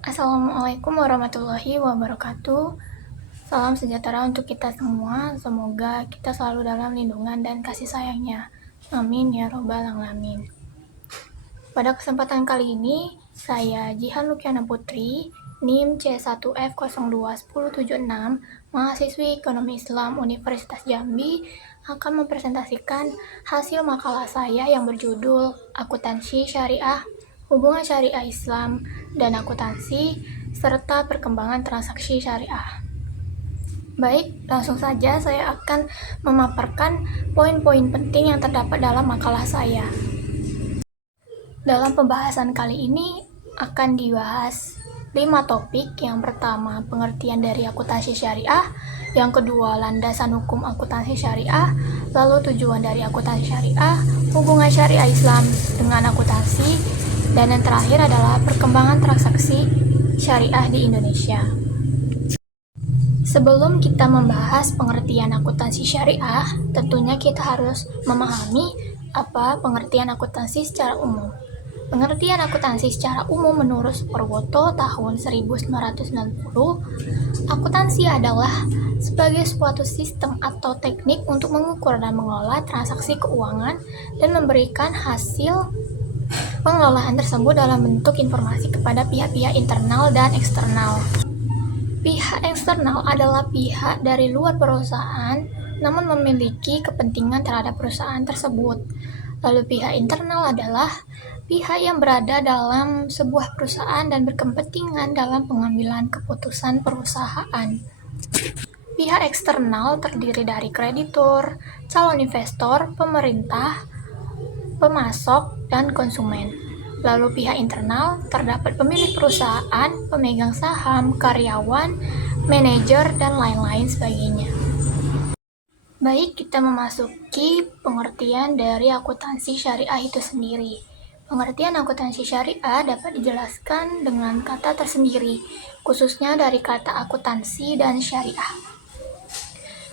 Assalamualaikum warahmatullahi wabarakatuh. Salam sejahtera untuk kita semua. Semoga kita selalu dalam lindungan dan kasih sayangnya. Amin ya robbal alamin. Pada kesempatan kali ini, saya Jihan Lukiana Putri, NIM C1F021076, mahasiswi Ekonomi Islam Universitas Jambi, akan mempresentasikan hasil makalah saya yang berjudul Akuntansi Syariah, Hubungan Syariah Islam dan Akuntansi, serta Perkembangan Transaksi Syariah. Baik, langsung saja saya akan memaparkan poin-poin penting yang terdapat dalam makalah saya. Dalam pembahasan kali ini akan dibahas 5 topik. Yang pertama, pengertian dari akuntansi syariah. Yang kedua, landasan hukum akuntansi syariah. Lalu tujuan dari akuntansi syariah, hubungan syariah Islam dengan akuntansi, dan yang terakhir adalah perkembangan transaksi syariah di Indonesia. Sebelum kita membahas pengertian akuntansi syariah, tentunya kita harus memahami apa pengertian akuntansi secara umum. Pengertian akuntansi secara umum menurut Purwoto tahun 1990, akuntansi adalah sebagai suatu sistem atau teknik untuk mengukur dan mengelola transaksi keuangan dan memberikan hasil pengelolaan tersebut dalam bentuk informasi kepada pihak-pihak internal dan eksternal. Pihak eksternal adalah pihak dari luar perusahaan namun memiliki kepentingan terhadap perusahaan tersebut. Lalu pihak internal adalah pihak yang berada dalam sebuah perusahaan dan berkepentingan dalam pengambilan keputusan perusahaan. Pihak eksternal terdiri dari kreditur, calon investor, pemerintah, pemasok, dan konsumen. Lalu pihak internal terdapat pemilik perusahaan, pemegang saham, karyawan, manajer, dan lain-lain sebagainya. Baik, kita memasuki pengertian dari akuntansi syariah itu sendiri. Pengertian akuntansi syariah dapat dijelaskan dengan kata tersendiri, khususnya dari kata akuntansi dan syariah.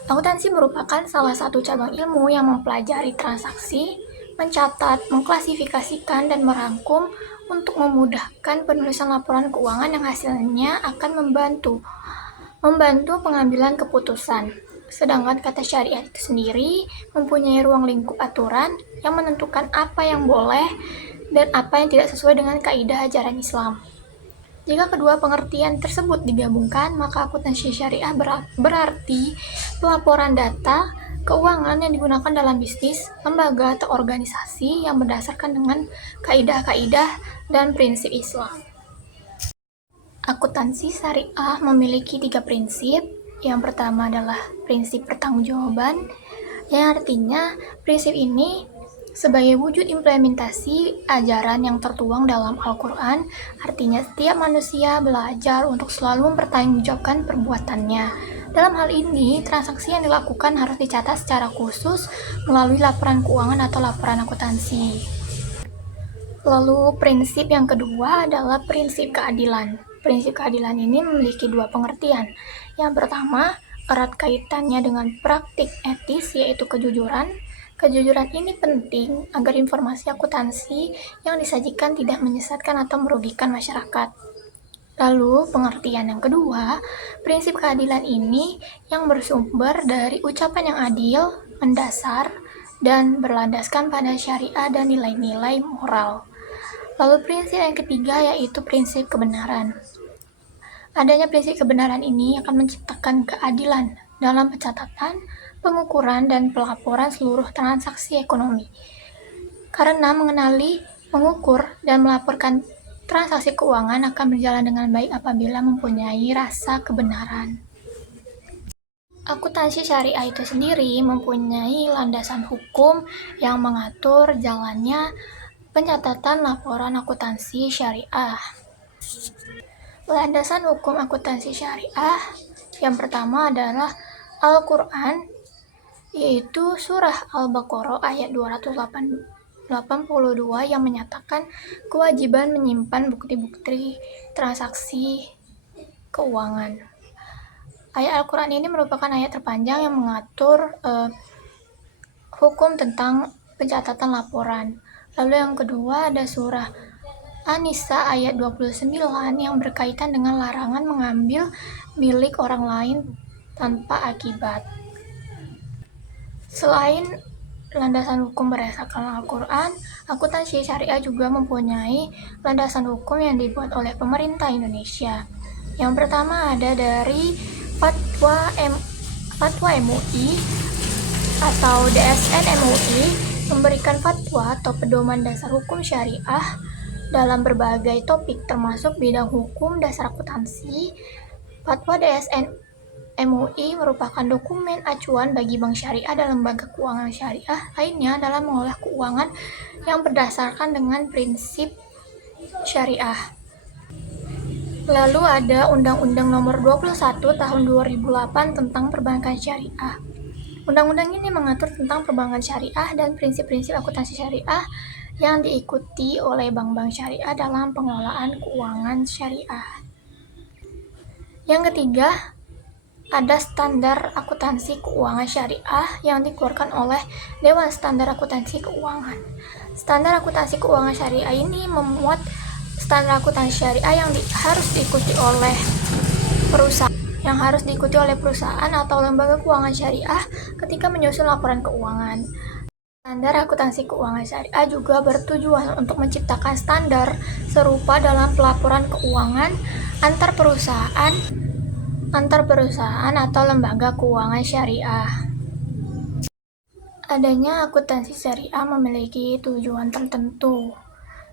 Akuntansi merupakan salah satu cabang ilmu yang mempelajari transaksi, mencatat, mengklasifikasikan, dan merangkum untuk memudahkan penulisan laporan keuangan yang hasilnya akan membantu pengambilan keputusan. Sedangkan kata syariah itu sendiri mempunyai ruang lingkup aturan yang menentukan apa yang boleh dan apa yang tidak sesuai dengan kaidah ajaran Islam. Jika kedua pengertian tersebut digabungkan, maka akuntansi syariah berarti pelaporan data keuangan yang digunakan dalam bisnis, lembaga, atau organisasi yang berdasarkan dengan kaidah-kaidah dan prinsip Islam. Akuntansi syariah memiliki 3 prinsip. Yang pertama adalah prinsip pertanggungjawaban, yang artinya prinsip ini sebagai wujud implementasi ajaran yang tertuang dalam Al-Quran, artinya setiap manusia belajar untuk selalu mempertanggungjawabkan perbuatannya. Dalam hal ini, transaksi yang dilakukan harus dicatat secara khusus melalui laporan keuangan atau laporan akuntansi. Lalu prinsip yang kedua adalah prinsip keadilan. Prinsip keadilan ini memiliki 2 pengertian. Yang pertama, erat kaitannya dengan praktik etis, yaitu kejujuran. Kejujuran ini penting agar informasi akuntansi yang disajikan tidak menyesatkan atau merugikan masyarakat. Lalu, pengertian yang kedua, prinsip keadilan ini yang bersumber dari ucapan yang adil, mendasar, dan berlandaskan pada syariah dan nilai-nilai moral. Lalu prinsip yang ketiga yaitu prinsip kebenaran. Adanya prinsip kebenaran ini akan menciptakan keadilan dalam pencatatan, pengukuran, dan pelaporan seluruh transaksi ekonomi. Karena mengenali, mengukur, dan melaporkan transaksi keuangan akan berjalan dengan baik apabila mempunyai rasa kebenaran. Akuntansi syariah itu sendiri mempunyai landasan hukum yang mengatur jalannya pencatatan laporan akuntansi syariah. Landasan hukum akuntansi syariah yang pertama adalah Al-Quran, yaitu surah Al-Baqarah ayat 282 yang menyatakan kewajiban menyimpan bukti-bukti transaksi keuangan. Ayat Al-Quran ini merupakan ayat terpanjang yang mengatur hukum tentang pencatatan laporan. Lalu yang kedua ada surah An-Nisa ayat 29 yang berkaitan dengan larangan mengambil milik orang lain tanpa akibat. Selain landasan hukum berdasarkan Al-Quran, akuntansi syariah juga mempunyai landasan hukum yang dibuat oleh pemerintah Indonesia. Yang pertama ada dari Fatwa MUI atau DSN MUI memberikan fatwa atau pedoman dasar hukum syariah dalam berbagai topik termasuk bidang hukum dasar akuntansi. Fatwa DSN MUI merupakan dokumen acuan bagi bank syariah dan lembaga keuangan syariah lainnya dalam mengolah keuangan yang berdasarkan dengan prinsip syariah. Lalu ada Undang-Undang Nomor 21 Tahun 2008 tentang Perbankan Syariah. Undang-undang ini mengatur tentang perbankan syariah dan prinsip-prinsip akuntansi syariah yang diikuti oleh bank-bank syariah dalam pengelolaan keuangan syariah. Yang ketiga, ada standar akuntansi keuangan syariah yang dikeluarkan oleh Dewan Standar Akuntansi Keuangan. Standar akuntansi keuangan syariah ini memuat standar akuntansi syariah yang harus diikuti oleh perusahaan atau lembaga keuangan syariah ketika menyusun laporan keuangan. Standar akuntansi keuangan syariah juga bertujuan untuk menciptakan standar serupa dalam pelaporan keuangan antar perusahaan atau lembaga keuangan syariah. Adanya akuntansi syariah memiliki tujuan tertentu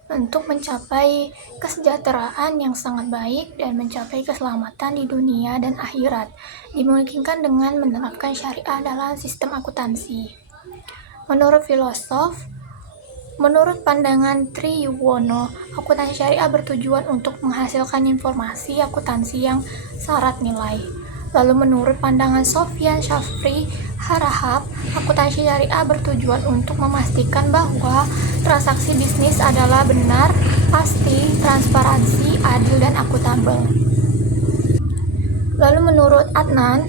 untuk mencapai kesejahteraan yang sangat baik dan mencapai keselamatan di dunia dan akhirat, dimungkinkan dengan menerapkan syariah dalam sistem akuntansi. Menurut pandangan Tri Yuwono, akuntansi syariah bertujuan untuk menghasilkan informasi akuntansi yang syarat nilai. Lalu menurut pandangan Sofyan Syafri Harahap, akuntansi syariah bertujuan untuk memastikan bahwa transaksi bisnis adalah benar, pasti, transparansi, adil, dan akuntabel. Lalu menurut Adnan,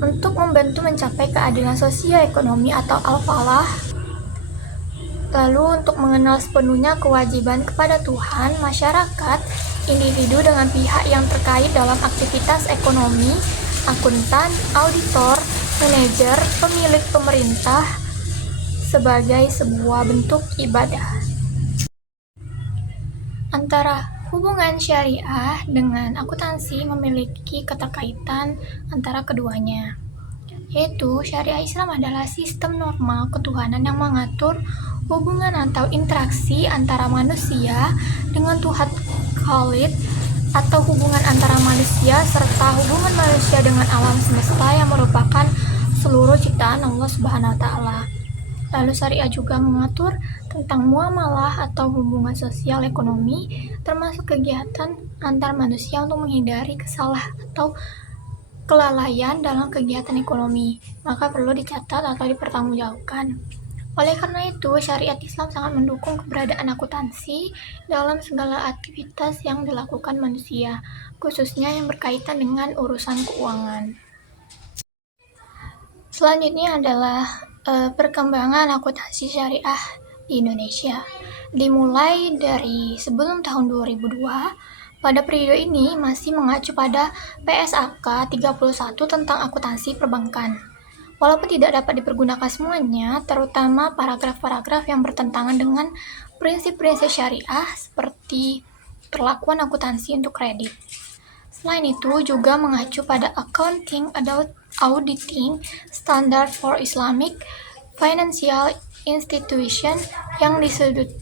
untuk membantu mencapai keadilan sosioekonomi atau al-falah, lalu untuk mengenal sepenuhnya kewajiban kepada Tuhan, masyarakat, individu dengan pihak yang terkait dalam aktivitas ekonomi, akuntan, auditor, manajer, pemilik pemerintah, sebagai sebuah bentuk ibadah. Antara hubungan syariah dengan akuntansi memiliki keterkaitan antara keduanya, yaitu syariah Islam adalah sistem normal ketuhanan yang mengatur hubungan atau interaksi antara manusia dengan Tuhan Khalid atau hubungan antara manusia serta hubungan manusia dengan alam semesta yang merupakan seluruh ciptaan Allah Subhanahu wa Ta'ala. Lalu syariah juga mengatur tentang muamalah atau hubungan sosial ekonomi, termasuk kegiatan antar manusia untuk menghindari kesalah atau kelalaian dalam kegiatan ekonomi, maka perlu dicatat atau dipertanggungjawabkan. Oleh karena itu, syariat Islam sangat mendukung keberadaan akuntansi dalam segala aktivitas yang dilakukan manusia, khususnya yang berkaitan dengan urusan keuangan. Selanjutnya adalah perkembangan akuntansi syariah di Indonesia. Dimulai dari sebelum tahun 2002, pada periode ini masih mengacu pada PSAK 31 tentang akuntansi perbankan. Walaupun tidak dapat dipergunakan semuanya, terutama paragraf-paragraf yang bertentangan dengan prinsip-prinsip syariah seperti perlakuan akuntansi untuk kredit. Selain itu, juga mengacu pada Accounting Auditing Standard for Islamic Financial Institution yang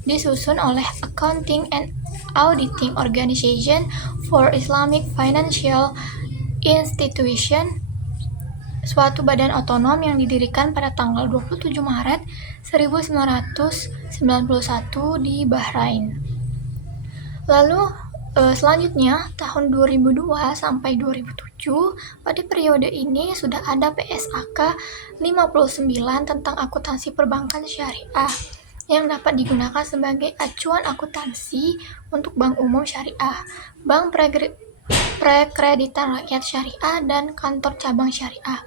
disusun oleh Accounting and Auditing Organization for Islamic Financial Institution, suatu badan otonom yang didirikan pada tanggal 27 Maret 1991 di Bahrain. Lalu selanjutnya tahun 2002 sampai 2007, pada periode ini sudah ada PSAK 59 tentang akuntansi perbankan syariah yang dapat digunakan sebagai acuan akuntansi untuk bank umum syariah, bank prekreditan rakyat syariah, dan kantor cabang syariah,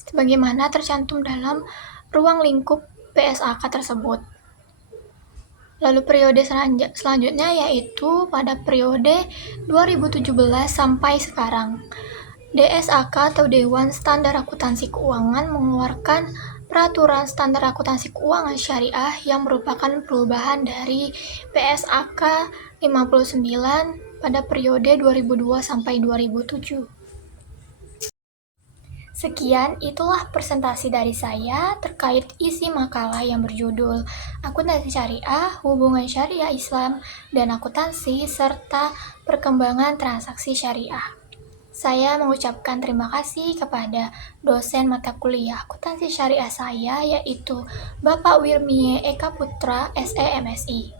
sebagaimana tercantum dalam ruang lingkup PSAK tersebut. Lalu periode selanjutnya yaitu pada periode 2017 sampai sekarang. DSAK atau Dewan Standar Akuntansi Keuangan mengeluarkan Peraturan Standar Akuntansi Keuangan Syariah yang merupakan perubahan dari PSAK 59 pada periode 2002 sampai 2007. Sekian, itulah presentasi dari saya terkait isi makalah yang berjudul Akuntansi Syariah, Hubungan Syariah Islam dan Akuntansi, serta Perkembangan Transaksi Syariah. Saya mengucapkan terima kasih kepada dosen mata kuliah akuntansi syariah saya, yaitu Bapak Wirmie Eka Putra, SEMSI.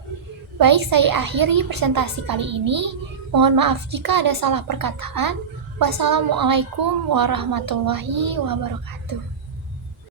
Baik, saya akhiri presentasi kali ini. Mohon maaf jika ada salah perkataan. Wassalamualaikum warahmatullahi wabarakatuh.